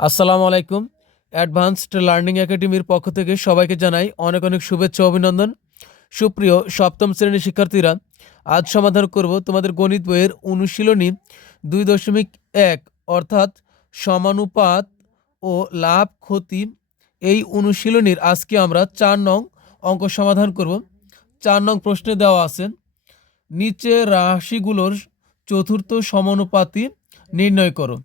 আসসালামু আলাইকুম। Advanced learning একাডেমির পক্ষ থেকে সবাইকে জানাই অনেক অনেক শুভেচ্ছা অভিনন্দন। সুপ্রিয় সপ্তম শ্রেণির শিক্ষার্থীরা, আজ সমাধান করব তোমাদের গণিত বইয়ের অনুশীলনী দুই দশমিক এক, অর্থাৎ সমানুপাত ও লাভ ক্ষতি। এই অনুশীলনীর আজকে আমরা চার নং অঙ্ক সমাধান করব। চার নং প্রশ্নে দেওয়া আছে নিচে রাশিগুলোর চতুর্থ সমানুপাতি নির্ণয় করো।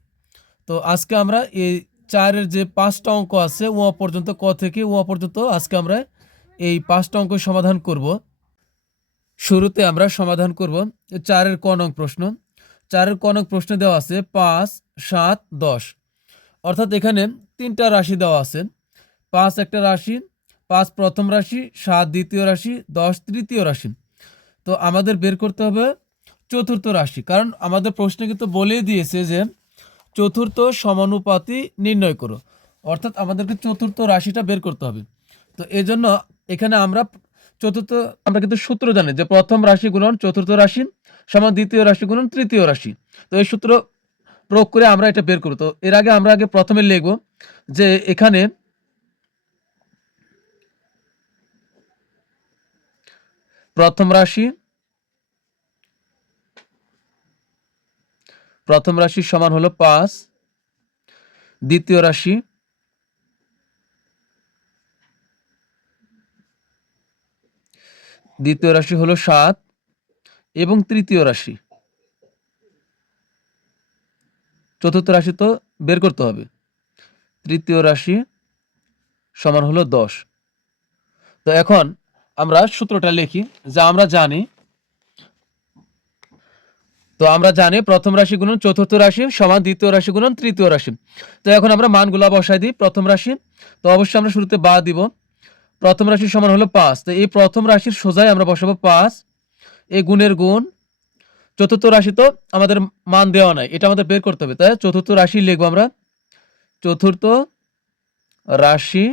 তো আজকে আমরা এই চারের যে পাঁচটা অঙ্ক আছে ও পর্যন্ত ক থেকে ও পর্যন্ত আজকে আমরা এই পাঁচটা অঙ্ক সমাধান করব। শুরুতে আমরা সমাধান করব চারের ক নং প্রশ্ন। চারের ক নং প্রশ্নে দেওয়া আছে পাঁচ, সাত, দশ। অর্থাৎ এখানে তিনটা রাশি দেওয়া আছে। পাঁচ একটা রাশি, পাঁচ প্রথম রাশি, সাত দ্বিতীয় রাশি, দশ তৃতীয় রাশি। তো আমাদের বের করতে হবে চতুর্থ রাশি। কারণ আমাদের প্রশ্নে কিন্তু বলেই দিয়েছে যে চতুর্থ সমানুপাতি নির্ণয় করো। অর্থাৎ আমাদেরকে চতুর্থ রাশিটা বের করতে হবে। তো এই জন্য এখানে আমরা চতুর্থ, আমরা কিন্তু সূত্র জানি যে প্রথম রাশি গুণন চতুর্থ রাশি সমান দ্বিতীয় রাশি গুণন তৃতীয় রাশি। তো এই সূত্র প্রয়োগ করে আমরা এটা বের করব। তো এর আগে আমরা আগে প্রথমে লিখব যে এখানে প্রথম রাশি প্রথম রাশির সমান হলো পাঁচ। দ্বিতীয় রাশি দ্বিতীয় রাশি হলো সাত এবং তৃতীয় রাশি। চতুর্থ রাশি তো বের করতে হবে। তৃতীয় রাশি সমান হলো দশ। তো এখন আমরা সূত্রটা লিখি, যা আমরা জানি তো আমরা জানি প্রথম রাশি গুণন চতুর্থ রাশি সমান দ্বিতীয় রাশি গুণন তৃতীয় রাশি। তো এখন আমরা মানগুলা বসাই দিই প্রথম রাশি। তো অবশ্যই আমরা শুরুতে বা দিব। প্রথম রাশির সমান হলো পাঁচ। তো এই প্রথম রাশির সোজাই আমরা বসাবো পাঁচ। এই গুণের গুণ। চতুর্থ রাশি তো আমাদের মান দেওয়া নাই, এটা আমাদের বের করতে হবে। তাই চতুর্থ রাশি লিখব আমরা। চতুর্থ রাশি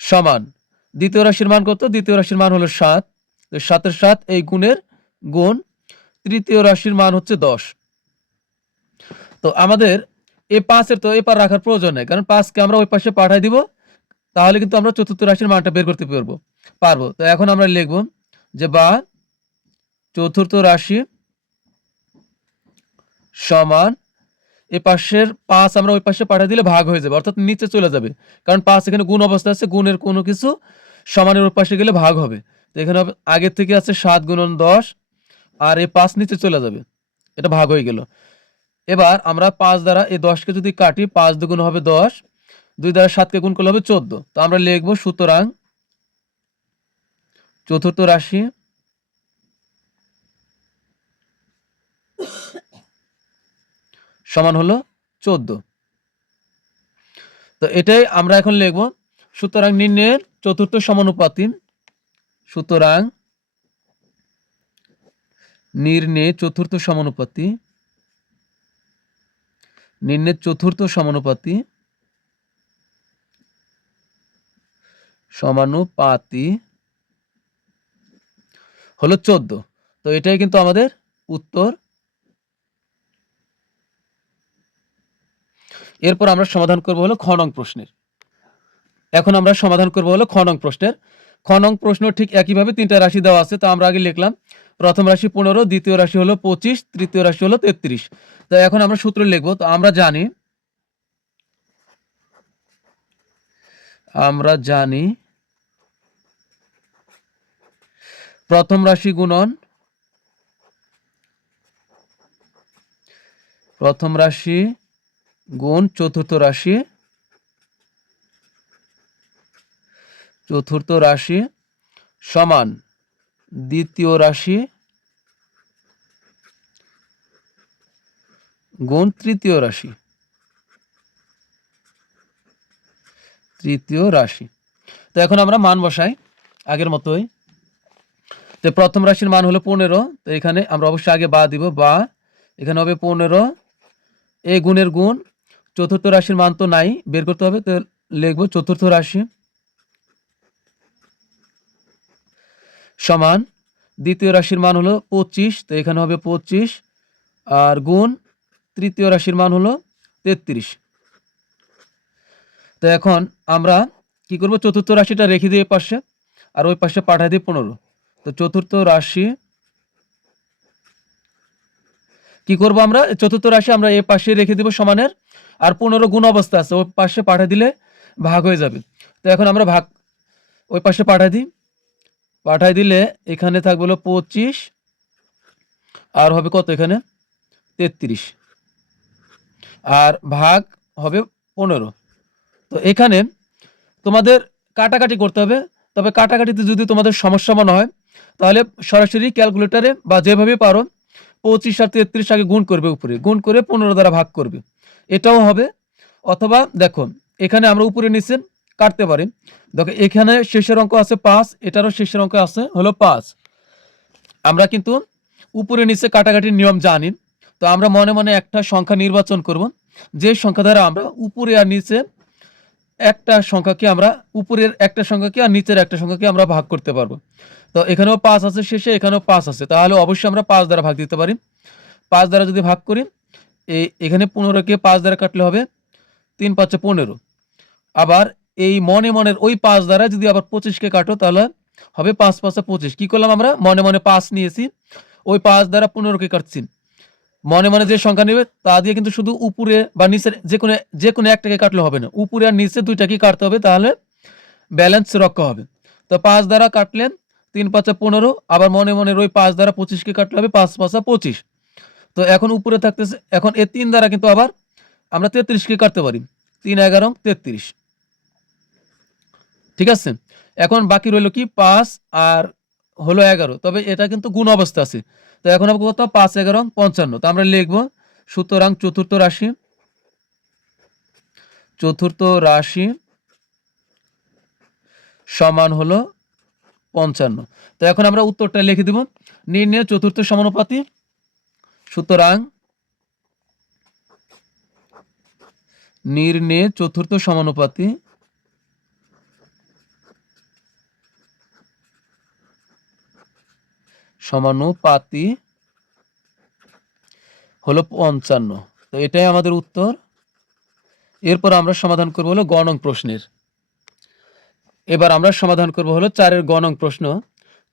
সমান। দ্বিতীয় রাশির মান কত? দ্বিতীয় রাশির মান হলো সাত। সাতের সাত এই গুণের গুণ। তৃতীয় রাশির মান হচ্ছে দশ। তো আমাদের এই পাঁচের তো এপার রাখার প্রয়োজন নেই, কারণ পাঁচকে আমরা ওই পাশে পাঠাই দিব, তাহলে কিন্তু আমরা চতুর্থ রাশির মানটা বের করতে পারব পারব। তো এখন আমরা লিখব যে বা চতুর্থ রাশি সমান এ পাশের পাঁচ আমরা ওই পাশে পাঠিয়ে দিলে ভাগ হয়ে যাবে, অর্থাৎ নিচে চলে যাবে, কারণ পাঁচ এখানে গুণ অবস্থা আছে, গুণের কোনো কিছু সমানের ওই পাশে গেলে ভাগ হবে। তো এখানে আগের থেকে আছে সাত গুণন দশ আর এই পাঁচ নিচে চলে যাবে। এটা ভাগ হয়ে গেল। এবার আমরা পাঁচ দ্বারা এই দশকে যদি কাটি, পাঁচ দুগুণ হবে দশ, দুই দ্বারা সাতকে গুণ করলে হবে চোদ্দ। তো আমরা লিখব সুতরাং চতুর্থ রাশি সমান হলো চোদ্দ। তো এটাই আমরা এখন লিখব সুতরাং নির্ণয়ের চতুর্থ সমানুপাতি সুতরাং নির্ণয়ে চতুর্থ সমানুপাতি। নির্ণয়ের চতুর্থ সমানুপাতি। সমানুপাতি হলো চোদ্দ। তো এটাই কিন্তু আমাদের উত্তর। এরপর আমরা সমাধান করব হলো খ নং প্রশ্নের। এখন আমরা সমাধান করব হলো খ নং প্রশ্নের। খ নং প্রশ্ন ঠিক একইভাবে তিনটা রাশি দেওয়া আছে, তো আমরা আগে লিখলাম প্রথম রাশি পনেরো, দ্বিতীয় রাশি হলো পঁচিশ, তৃতীয় রাশি হলো তেত্রিশ। তো এখন আমরা সূত্র লিখব, তো আমরা জানি আমরা জানি প্রথম রাশি গুণন, প্রথম রাশি গুণ চতুর্থ রাশি চতুর্থ রাশি সমান। দ্বিতীয় রাশি, গুণ তৃতীয় রাশি। তৃতীয় রাশি। তো এখন আমরা মান বসাই আগের মতোই। তো প্রথম রাশির মান হলো পনেরো, তো এখানে আমরা অবশ্যই আগে বা দিব, বা। এখানে হবে পনেরো এই গুণের গুণ। চতুর্থ রাশির মান তো নাই, বের করতে হবে, তো লিখব চতুর্থ রাশি। সমান। দ্বিতীয় রাশির মান হলো পঁচিশ, তো এখানে হবে পঁচিশ। আর গুণ, তৃতীয় রাশির মান হলো তেত্রিশ। তো এখন আমরা কি করব? চতুর্থ রাশিটা রেখে দিই পাশে, আর ওই পাশে পাঠাই দিই পনেরো। তো চতুর্থ রাশি কি করব আমরা? চতুর্থ রাশি আমরা এই পাশে রেখে দিব সমানের, আর পনেরো গুণ অবস্থা আছে, ওই পাশে পাঠিয়ে দিলে ভাগ হয়ে যাবে। তো এখন আমরা ভাগ, ওই পাশে পাঠাই দিই। পাঠাই দিলে এখানে থাকবে হলো পঁচিশ, আর হবে কত এখানে? তেত্রিশ। আর ভাগ হবে পনেরো। তো এখানে তোমাদের কাটাকাটি করতে হবে। তবে কাটাকাটিতে যদি তোমাদের সমস্যা মনে হয়, তাহলে সরাসরি ক্যালকুলেটারে বা যেভাবে পারো, পঁচিশ আর তেত্রিশ আগে গুণ করবে উপরে। গুণ করে পনেরো দ্বারা ভাগ করবে। এটাও হবে। অথবা দেখো, এখানে আমরা উপরে নিচে কাটতে পারি। দেখো, এখানে শেষের অঙ্ক আছে পাঁচ, এটারও শেষের অঙ্ক আছে হলো পাঁচ। আমরা কিন্তু উপরে নিচে কাটাকাটির নিয়ম জানি। তো আমরা মনে মনে একটা সংখ্যা নির্বাচন করব। যে সংখ্যা দ্বারা আমরা উপরে আর নিচে একটা সংখ্যাকে আমরা উপরের একটা সংখ্যাকে আর নিচের একটা সংখ্যাকে আমরা ভাগ করতে পারব। তো এখানেও পাঁচ আছে শেষে, এখানেও পাঁচ আছে। তাহলে অবশ্যই আমরা পাঁচ দ্বারা ভাগ দিতে পারি। পাঁচ দ্বারা যদি ভাগ করি এই এখানে পনেরোকে পাঁচ দ্বারা কাটলে হবে তিন পাঁচে পনেরো। আবার এই মনে মনের ওই পাঁচ দ্বারা যদি আবার পঁচিশকে কাটো, তাহলে হবে পাঁচ পাঁচে পঁচিশ। কী করলাম আমরা? মনে মনে পাঁচ নিয়েছি। ওই পাঁচ দ্বারা পনেরোকে কাটছি। মনে মনে যে সংখ্যা নেবে, তা দিয়ে কিন্তু শুধু উপরে বা নিচের যে কোনো যে কোনো একটাকে কাটলে হবে না। উপরে আর নিচে দুইটাকে কাটতে হবে, তাহলে ব্যালেন্স রক্ষা হবে। তো পাঁচ দ্বারা কাটলেন, তিন পাঁচা পনেরো, আবার মনে মনে ওই পাঁচ দ্বারা পঁচিশকে কাটলে হবে পাঁচ পাঁচা পঁচিশ। তো এখন উপরে থাকতেছে, এখন এ তিন দ্বারা কিন্তু আবার আমরা তেত্রিশকে কাটতে পারি। তিন এগারো তেত্রিশ। ঠিক আছে? এখন বাকি রইল কি? পাঁচ আর হলো এগারো। তবে এটা কিন্তু গুণ অবস্থা আছে। তো এখন আমরা কত? পাঁচ, এগারো, পঞ্চান্ন। তো আমরা লিখব সুতরাং চতুর্থ রাশি চতুর্থ রাশি সমান হলো পঞ্চান্ন। তো এখন আমরা উত্তরটা লিখে দিব। নির্ণয় চতুর্থ সমানুপাতি। সুতরাং নির্ণয় চতুর্থ সমানুপাতি সমানুপাতি হলো পঞ্চান্ন। তো এটাই আমাদের উত্তর। এরপর আমরা সমাধান করব হলো গণং প্রশ্নের। এবার আমরা সমাধান করব হলো চারের গণং প্রশ্ন।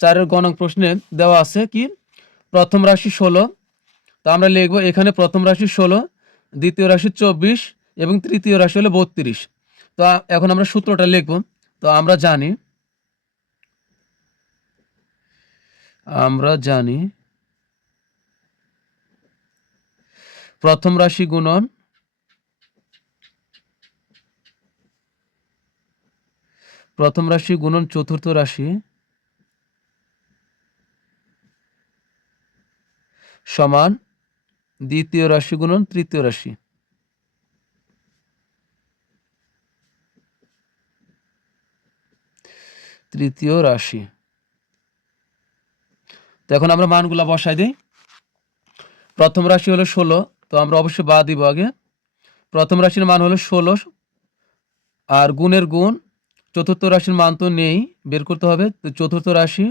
চারের গণং প্রশ্নে দেওয়া আছে কি? প্রথম রাশি ষোলো। তো আমরা লিখব এখানে প্রথম রাশি ষোলো, দ্বিতীয় রাশি চব্বিশ এবং তৃতীয় রাশি হলো বত্রিশ। তো এখন আমরা সূত্রটা লিখব। তো আমরা জানি আমরা জানি। প্রথম রাশি গুণন। প্রথম রাশি গুণন চতুর্থ রাশি। সমান দ্বিতীয় রাশি গুণন তৃতীয় রাশি। তৃতীয় রাশি। তো এখন আমরা মানগুলো বসাই দিই। প্রথম রাশি হলো ষোলো, তো আমরা অবশ্যই বা দিব আগে। প্রথম রাশির মান হলো ষোলো, আর গুণের গুণ, চতুর্থ রাশির মান তো নেই, বের করতে হবে। তো চতুর্থ রাশি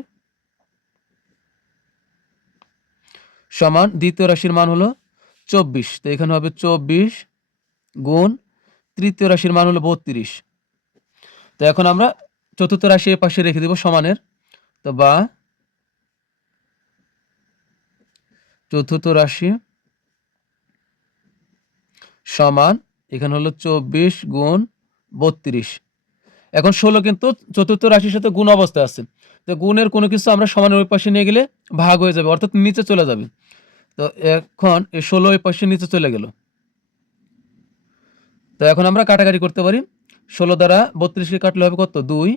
সমান, দ্বিতীয় রাশির মান হলো চব্বিশ, তো এখানে হবে চব্বিশ গুণ, তৃতীয় রাশির মান হলো বত্রিশ। তো এখন আমরা চতুর্থ রাশি এর পাশে রেখে দেব সমানের। তো বা চতুর্থ রাশি সমান, এখানে হলো চব্বিশ গুণ বত্রিশ। এখন ষোলো কিন্তু চতুর্থ রাশির সাথে গুণ অবস্থায় আছে। তো গুণের কোনো কিছু আমরা সমানের ওই পাশে নিয়ে গেলে ভাগ হয়ে যাবে, অর্থাৎ নিচে চলে যাবে। তো এখন এই ষোলো ওই পাশে নিচে চলে গেল। তো এখন আমরা কাটাকাটি করতে পারি। ষোলো দ্বারা বত্রিশকে কাটলে হবে কত? দুই।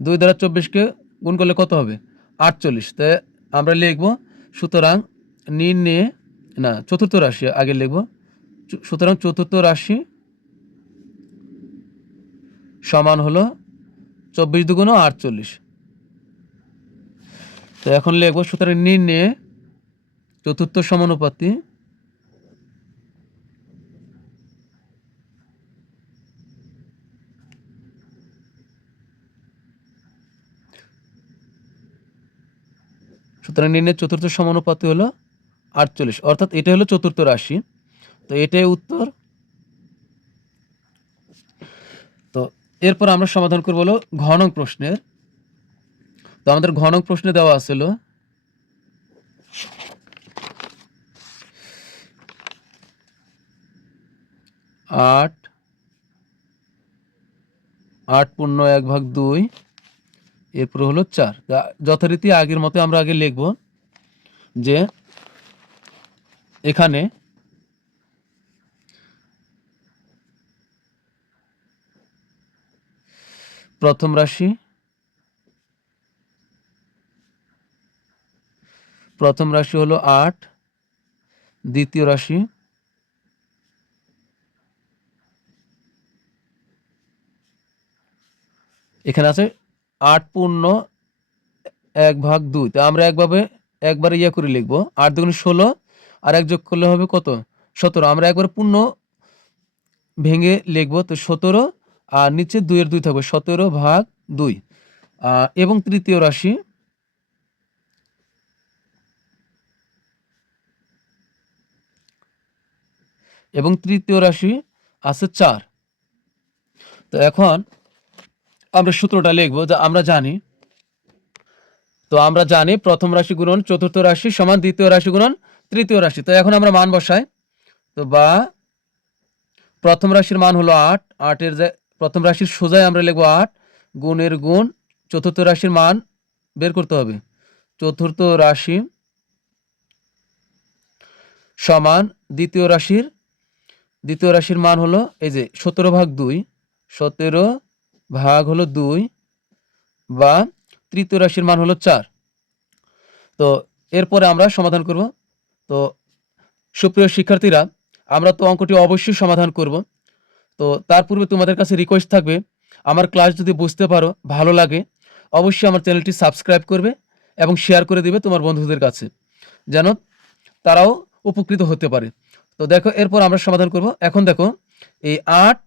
দুই দ্বারা চব্বিশকে গুণ করলে কত হবে? আটচল্লিশ। তো আমরা লিখব, সুতরাং নির্ণয়ে না চতুর্থ রাশি আগে লিখব। সুতরাং চতুর্থ রাশি সমান হলো চব্বিশ দুগুণ আটচল্লিশ। তো এখন লিখব, সুতরাং নির্ণয়ে চতুর্থ সমানুপাতি। সুতরাং নির্ণয়ের চতুর্থ সমানুপাতি হলো আটচল্লিশ। অর্থাৎ এটা হলো চতুর্থ রাশি। তো এটাই উত্তর। তো এরপর আমরা সমাধান করব হলো ঘনক প্রশ্নের। তো আমাদের ঘনক প্রশ্নে দেওয়া আছিল আট আট পূর্ণ এক ভাগ দুই, এরপর হলো চার। যথারীতি আগের মতো আমরা আগে লিখব যে এখানে প্রথম রাশি প্রথম রাশি হলো আট, দ্বিতীয় রাশি এখানে আছে আট পূর্ণ এক ভাগ দুই। তো আমরা একভাবে একবারে ইয়ে করে লিখব। আট দুগুণ ষোলো আর এক যোগ করলে হবে কত? সতেরো। আমরা একবার পূর্ণ ভেঙে লিখব, তো সতেরো আর নিচে দুইয়ের দুই থাকবে, সতেরো ভাগ দুই। এবং তৃতীয় রাশি এবং তৃতীয় রাশি আছে চার। তো এখন আমরা সূত্রটা লিখব যে আমরা জানি, তো আমরা জানি প্রথম রাশি গুণন, চতুর্থ রাশি সমান দ্বিতীয় রাশি গুণন তৃতীয় রাশি। তো এখন আমরা মান বসাই। তো বা, প্রথম রাশির মান হলো আট। আটের প্রথম রাশির সোজায় আমরা লিখব আট। গুণের গুণ, চতুর্থ রাশির মান বের করতে হবে। চতুর্থ রাশি সমান দ্বিতীয় রাশির দ্বিতীয় রাশির মান হলো এই যে সতেরো ভাগ দুই। সতেরো ভাগ হলো দুই বা তৃতীয় রাশির মান হলো চার। তো এরপরে আমরা সমাধান করব। তো সুপ্রিয় শিক্ষার্থীরা, আমরা তো অঙ্কটি অবশ্যই সমাধান করব। তো তার পূর্বে তোমাদের কাছে রিকোয়েস্ট থাকবে, আমার ক্লাস যদি বুঝতে পারো, ভালো লাগে, অবশ্যই আমার চ্যানেলটি সাবস্ক্রাইব করবে এবং শেয়ার করে দিবে তোমার বন্ধুদের কাছে, যেন তারাও উপকৃত হতে পারে। তো দেখো, এরপর আমরা সমাধান করব। এখন দেখো, এই আট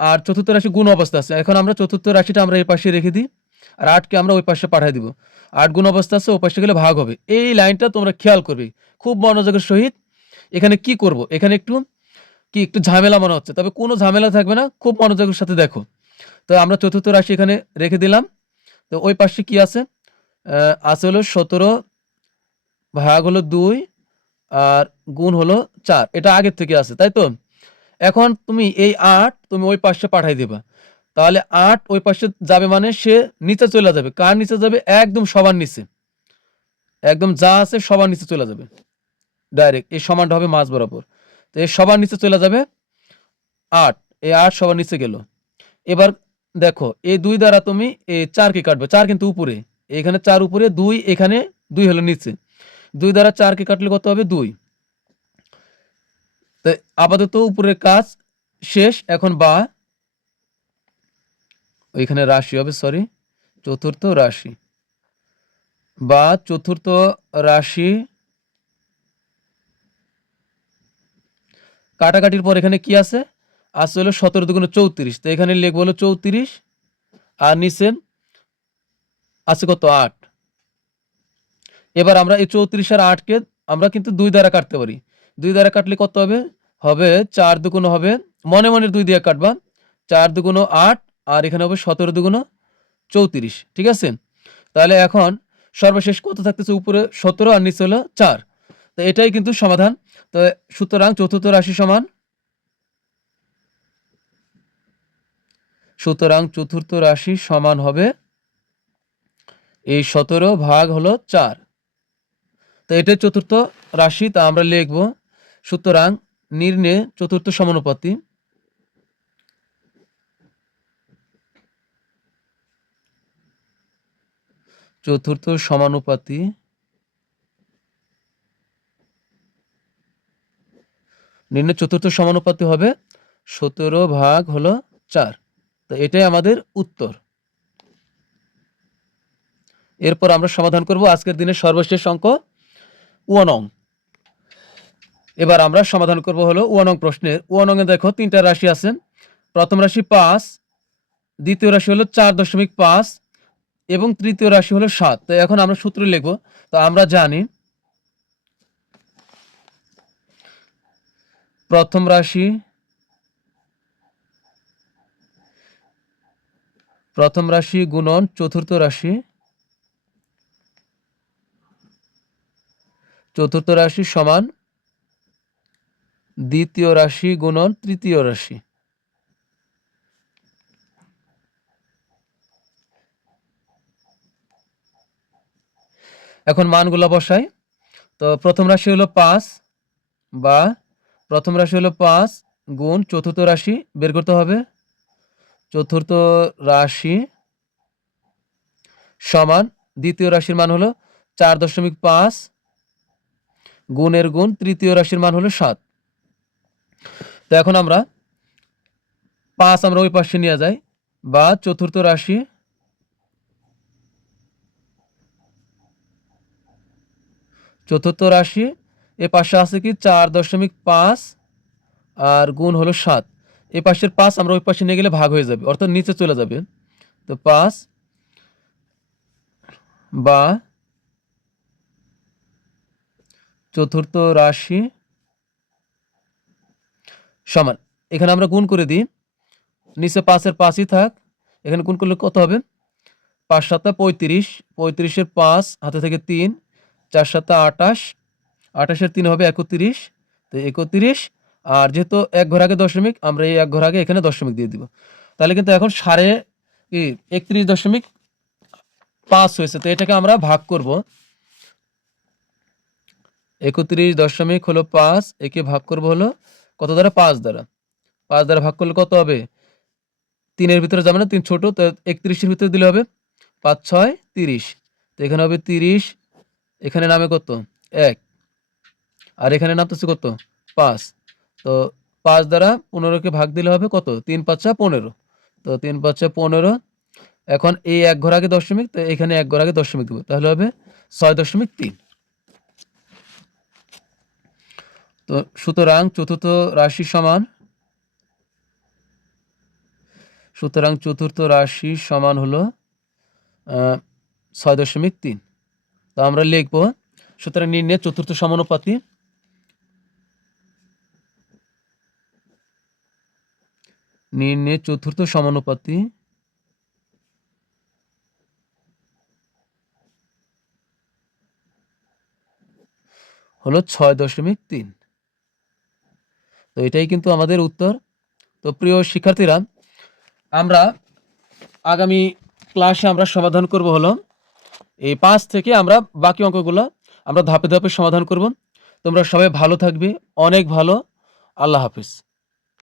আর চতুর্থ রাশি গুণ অবস্থা আছে। এখন আমরা চতুর্থ রাশিটা আমরা এই পাশে রেখে দিই, আর আটকে আমরা ওই পাশে পাঠিয়ে দিব। আট গুণ অবস্থা আছে ওই পাশে গেলে ভাগ হবে। এই লাইনটা তোমরা খেয়াল করবে। খুব মনোযোগের সহিত এখানে কি করব? এখানে একটু কি, একটু ঝামেলা মনে হচ্ছে। তবে কোনো ঝামেলা থাকবে না, খুব মনোযোগের সাথে দেখো। তো আমরা চতুর্থ রাশি এখানে রেখে দিলাম। তো ওই পাশে কি আছে? আছে হলো সতেরো ভাগ হলো দুই আর গুণ হলো চার। এটা আগের থেকে আছে, তাই তো? এখন তুমি এই আট তুমি ওই পাশে পাঠাই দেবা। তাহলে আট ওই পাশে যাবে মানে সে নিচে চলে যাবে। কার নিচে যাবে? একদম সবার নিচে। একদম যা আছে সবার নিচে চলে যাবে। ডাইরেক্ট এই সমানটা হবে মাঝ বরাবর। তো এই সবার নিচে চলে যাবে আট। এই আট সবার নিচে গেল। এবার দেখো, এই দুই দ্বারা তুমি এই চারকে কাটবে। চার কিন্তু উপরে। এখানে চার উপরে, দুই এখানে, দুই হলো নিচে। দুই দ্বারা চারকে কাটলে কত হবে? দুই। তো আপাতত উপরের কাজ শেষ। এখন বা ওইখানে রাশি হবে সরি চতুর্থ রাশি। বা চতুর্থ রাশি, কাটাকাটির পর এখানে কি আছে? আছে হলো সতেরো দুগুণ চৌত্রিশ। তো এখানে লিখব হলো চৌত্রিশ, আর নিচে আছে কত? আট। এবার আমরা এই চৌত্রিশ আর আটকে আমরা কিন্তু দুই দ্বারা কাটতে পারি। দুই দ্বারা কাটলে কত হবে? হবে চার দুগুণ হবে, মনে মনে দুই দিয়ে কাটবা, চার দুগুণ আট আর এখানে হবে সতেরো দুগুণ চৌত্রিশ, ঠিক আছে? তাহলে এখন সর্বশেষ কত থাকতেছে উপরে? সতেরো আর নিচে হলো চার। তো এটাই কিন্তু সমাধান। তো সুতরাং চতুর্থ রাশি সমান সুতরাং চতুর্থ রাশি সমান হবে এই সতেরো ভাগ হলো চার। তো এটাই চতুর্থ রাশি, তা আমরা লিখব সুতরাং নির্ণে চতুর্থ সমানুপাতি। চতুর্থ সমানুপাতি। নির্ণয় চতুর্থ সমানুপাতি হবে সতেরো ভাগ হলো চার। তো এটাই আমাদের উত্তর। এরপর আমরা সমাধান করব আজকের দিনের সর্বশেষ অঙ্ক ওয়ানং এবার আমরা সমাধান করব হলো ওয়ানং প্রশ্নের। ওয়ানং এ দেখো তিনটা রাশি আছে। প্রথম রাশি পাঁচ, দ্বিতীয় রাশি হলো চার দশমিক পাঁচ এবং তৃতীয় রাশি হলো সাত। তো এখন আমরা সূত্র লিখব। তো আমরা জানি, প্রথম রাশি প্রথম রাশি গুণন, চতুর্থ রাশি চতুর্থ রাশি সমান, দ্বিতীয় রাশি গুণন, তৃতীয় রাশি। এখন মানগুলো বসাই। তো প্রথম রাশি হলো পাঁচ বা প্রথম রাশি হলো পাঁচ গুণ চতুর্থ রাশি বের করতে হবে। চতুর্থ রাশি সমান দ্বিতীয় রাশির মান হলো চার দশমিক পাঁচ গুণের গুণ তৃতীয় রাশির মান হলো সাত। তো এখন আমরা পাঁচ আমরা ওই পাশে নিয়ে যাই বা চতুর্থ রাশি চতুর্থ রাশি, এ পাশে আছে কি চার দশমিক পাঁচ আর গুণ হলো সাত। এ পাশের পাঁচ আমরা ওই পাশে নিয়ে গেলে ভাগ হয়ে যাবে, অর্থাৎ নিচে চলে যাবে। তো পাঁচ বা চতুর্থ রাশি সমান। এখানে আমরা গুণ করে দিই। নিচে পাঁচের পাঁচই থাক, এখানে গুণ করলে কত হবে? পাঁচ সাতটা পঁয়ত্রিশ, পঁয়ত্রিশের পাঁচ, হাতে থেকে তিন চার সাতটা আটাশ, আটাশের তিন হবে একত্রিশ, তো একত্রিশ, আর যেহেতু এক ঘর আগে দশমিক, আমরা এই এক ঘর আগে এখানে দশমিক দিয়ে দিব। তাহলে কিন্তু এখন সাড়ে একত্রিশ দশমিক পাঁচ হয়েছে, তো এটাকে আমরা ভাগ করব। একত্রিশ দশমিক হলো পাঁচ, একে ভাগ করব হলো কত দ্বারা? পাঁচ দ্বারা। পাঁচ দ্বারা ভাগ করলে কত হবে? তিনের ভিতরে যাবে না, তিন ছোট, তো একত্রিশের ভিতরে দিলে হবে পাঁচ, ছয়, তিরিশ। তো এখানে হবে তিরিশ এখানে নামে কত? এক। আর এখানে নামতেছে কত? পাঁচ। তো পাঁচ দ্বারা পনেরোকে ভাগ দিলে হবে কত? তিন পাঁচা পনেরো। তো তিন পাঁচা পনেরো। এখন এই এক ঘর আগে দশমিক, তো এখানে এক ঘর আগে দশমিক দেবো। তাহলে হবে ছয় দশমিক তিন। তো সুতরাং চতুর্থ রাশি সমান, সুতরাং চতুর্থ রাশি সমান হলো ছয় দশমিক তিন। তো আমরা লিখব, সুতরাং নির্ণয় চতুর্থ সমানুপাতি। নির্ণয় চতুর্থ সমানুপাতি। হলো ছয় দশমিক তিন। তো এটাই কিন্তু আমাদের উত্তর। তো প্রিয় শিক্ষার্থীরা, আমরা আগামী ক্লাসে আমরা সমাধান করব হলো এই পাঁচ থেকে আমরা বাকি অঙ্কগুলো আমরা ধাপে ধাপে সমাধান করব। তোমরা সবাই ভালো থাকবে। অনেক ভালো। আল্লাহ হাফিজ।